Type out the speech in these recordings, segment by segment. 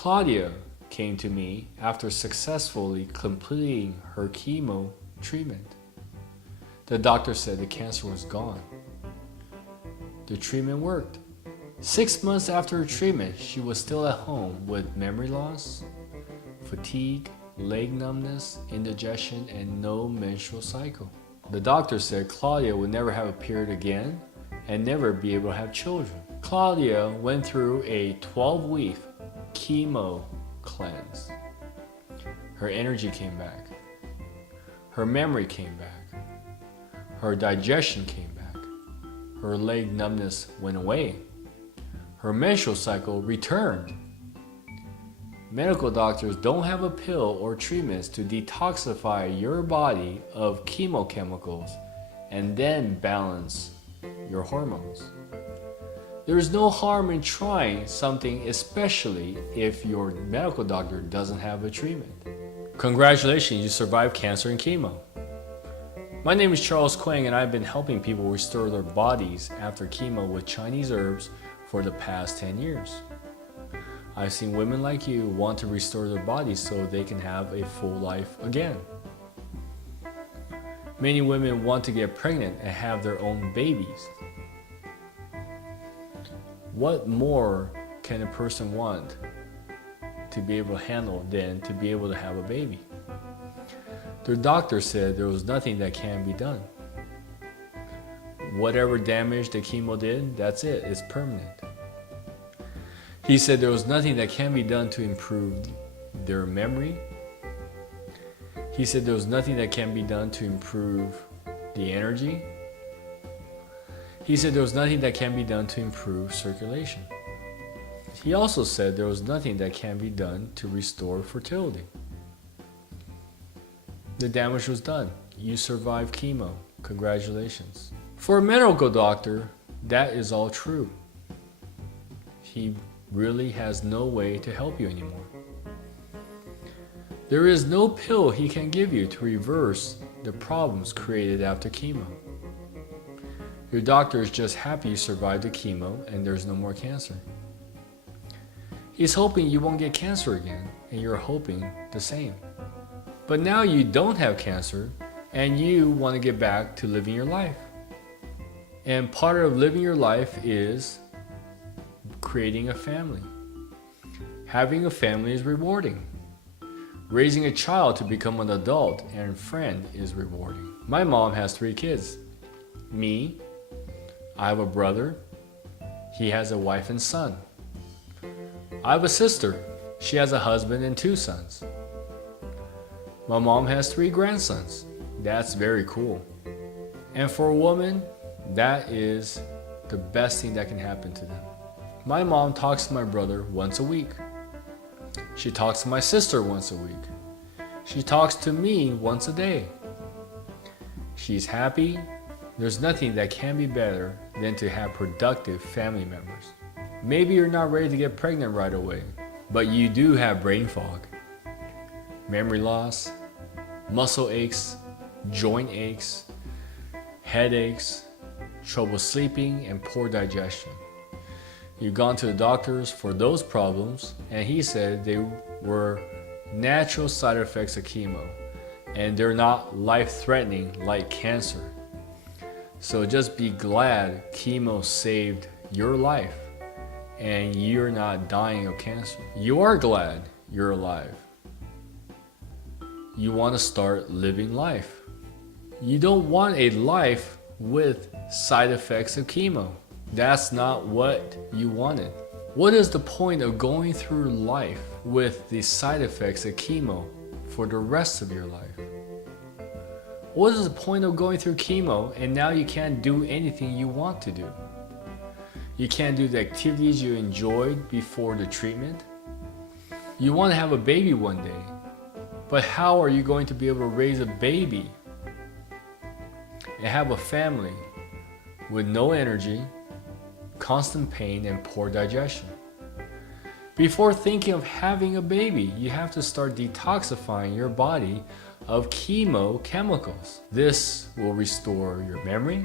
Claudia came to me after successfully completing her chemo treatment. The doctor said the cancer was gone. The treatment worked. 6 months after her treatment, she was still at home with memory loss, fatigue, leg numbness, indigestion, and no menstrual cycle. The doctor said Claudia would never have a period again and never be able to have children. Claudia went through a 12-week chemo cleanse. Her energy came back. Her memory came back. Her digestion came back. Her leg numbness went away. Her menstrual cycle returned. Medical doctors don't have a pill or treatments to detoxify your body of chemochemicals and then balance your hormones. There is no harm in trying something, especially if your medical doctor doesn't have a treatment. Congratulations, you survived cancer and chemo. My name is Charles Quang, and I've been helping people restore their bodies after chemo with Chinese herbs for the past 10 years. I've seen women like you want to restore their bodies so they can have a full life again. Many women want to get pregnant and have their own babies. What more can a person want to be able to handle than to be able to have a baby? Their doctor said there was nothing that can be done. Whatever damage the chemo did, that's it, it's permanent. He said there was nothing that can be done to improve their memory. He said there was nothing that can be done to improve the energy. He said there was nothing that can be done to improve circulation. He also said there was nothing that can be done to restore fertility. The damage was done. You survived chemo. Congratulations. For a medical doctor, that is all true. He really has no way to help you anymore. There is no pill he can give you to reverse the problems created after chemo. Your doctor is just happy you survived the chemo and there's no more cancer. He's hoping you won't get cancer again, and you're hoping the same. But now you don't have cancer and you want to get back to living your life. And part of living your life is creating a family. Having a family is rewarding. Raising a child to become an adult and friend is rewarding. My mom has 3 kids. Me, I have a brother. He has a wife and son. I have a sister. She has a husband and 2 sons. My mom has 3 grandsons. That's very cool. And for a woman, that is the best thing that can happen to them. My mom talks to my brother once a week. She talks to my sister once a week. She talks to me once a day. She's happy. There's nothing that can be better than to have productive family members. Maybe you're not ready to get pregnant right away, but you do have brain fog, memory loss, muscle aches, joint aches, headaches, trouble sleeping, and poor digestion. You've gone to the doctors for those problems, and he said they were natural side effects of chemo, and they're not life-threatening like cancer. So just be glad chemo saved your life and you're not dying of cancer. You are glad you're alive. You want to start living life. You don't want a life with side effects of chemo. That's not what you wanted. What is the point of going through life with the side effects of chemo for the rest of your life? What is the point of going through chemo and now you can't do anything you want to do? You can't do the activities you enjoyed before the treatment. You want to have a baby one day, but how are you going to be able to raise a baby and have a family with no energy, constant pain, and poor digestion? Before thinking of having a baby, you have to start detoxifying your body of chemochemicals. This will restore your memory,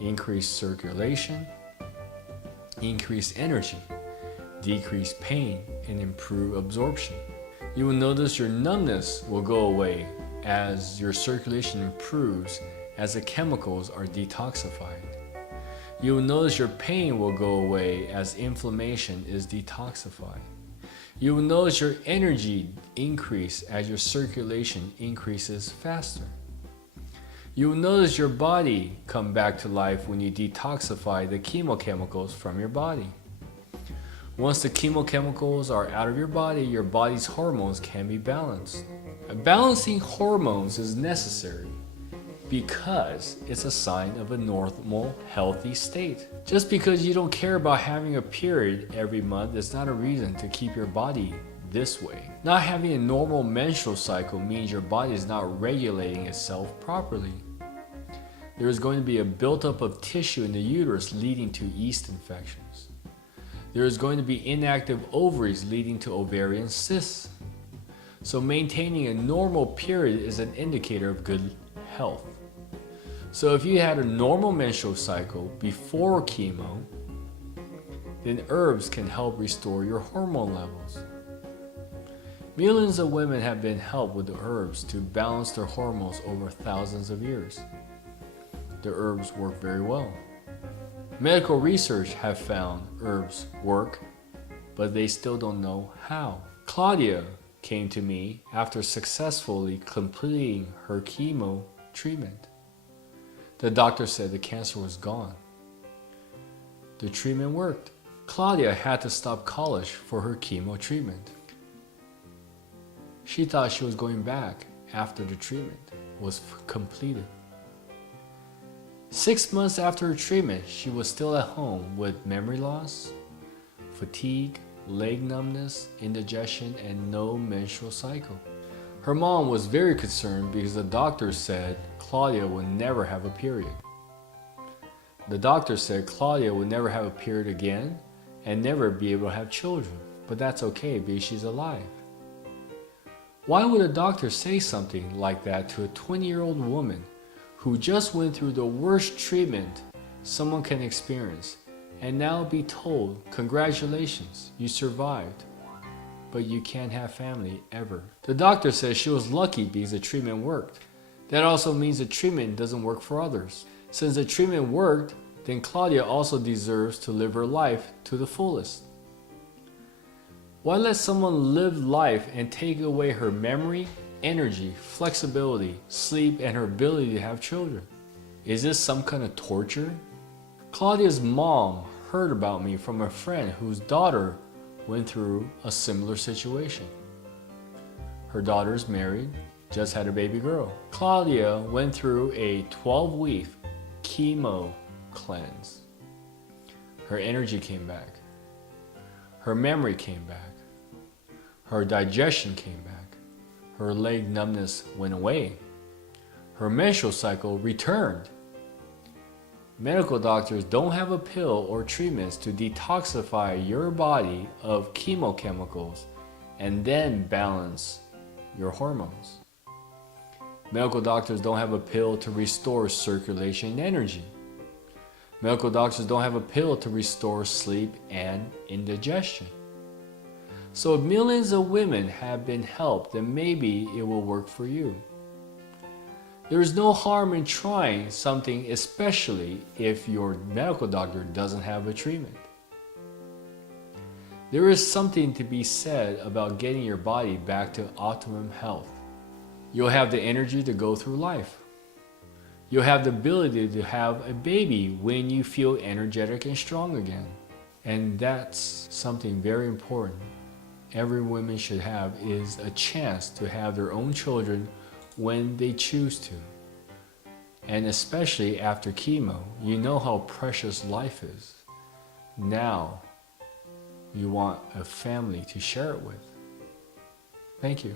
increase circulation, increase energy, decrease pain, and improve absorption. You will notice your numbness will go away as your circulation improves as the chemicals are detoxified. You will notice your pain will go away as inflammation is detoxified. You will notice your energy increase as your circulation increases faster. You will notice your body come back to life when you detoxify the chemochemicals from your body. Once the chemochemicals are out of your body's hormones can be balanced. Balancing hormones is necessary because it's a sign of a normal, healthy state. Just because you don't care about having a period every month is not a reason to keep your body this way. Not having a normal menstrual cycle means your body is not regulating itself properly. There is going to be a buildup of tissue in the uterus leading to yeast infections. There is going to be inactive ovaries leading to ovarian cysts. So maintaining a normal period is an indicator of good health. So if you had a normal menstrual cycle before chemo, then herbs can help restore your hormone levels. Millions of women have been helped with the herbs to balance their hormones over thousands of years. The herbs work very well. Medical research have found herbs work, but they still don't know how. Claudia came to me after successfully completing her chemo treatment. The doctor said the cancer was gone. The treatment worked. Claudia had to stop college for her chemo treatment. She thought she was going back after the treatment was completed. 6 months after her treatment, she was still at home with memory loss, fatigue, leg numbness, indigestion, and no menstrual cycle. Her mom was very concerned because the doctor said Claudia would never have a period. The doctor said Claudia would never have a period again and never be able to have children, but that's okay because she's alive. Why would a doctor say something like that to a 20-year-old woman who just went through the worst treatment someone can experience and now be told, congratulations, you survived, but you can't have family ever? The doctor says she was lucky because the treatment worked. That also means the treatment doesn't work for others. Since the treatment worked, then Claudia also deserves to live her life to the fullest. Why let someone live life and take away her memory, energy, flexibility, sleep, and her ability to have children? Is this some kind of torture? Claudia's mom heard about me from a friend whose daughter went through a similar situation. Her daughter's married, just had a baby girl. Claudia went through a 12-week chemo cleanse. Her energy came back. Her memory came back. Her digestion came back. Her leg numbness went away. Her menstrual cycle returned. Medical doctors don't have a pill or treatments to detoxify your body of chemochemicals and then balance your hormones. Medical doctors don't have a pill to restore circulation and energy. Medical doctors don't have a pill to restore sleep and indigestion. So if millions of women have been helped, then maybe it will work for you. There is no harm in trying something, especially if your medical doctor doesn't have a treatment. There is something to be said about getting your body back to optimum health. You'll have the energy to go through life. You'll have the ability to have a baby when you feel energetic and strong again. And that's something very important every woman should have, is a chance to have their own children when they choose to. And especially after chemo, you know how precious life is. Now, you want a family to share it with. Thank you.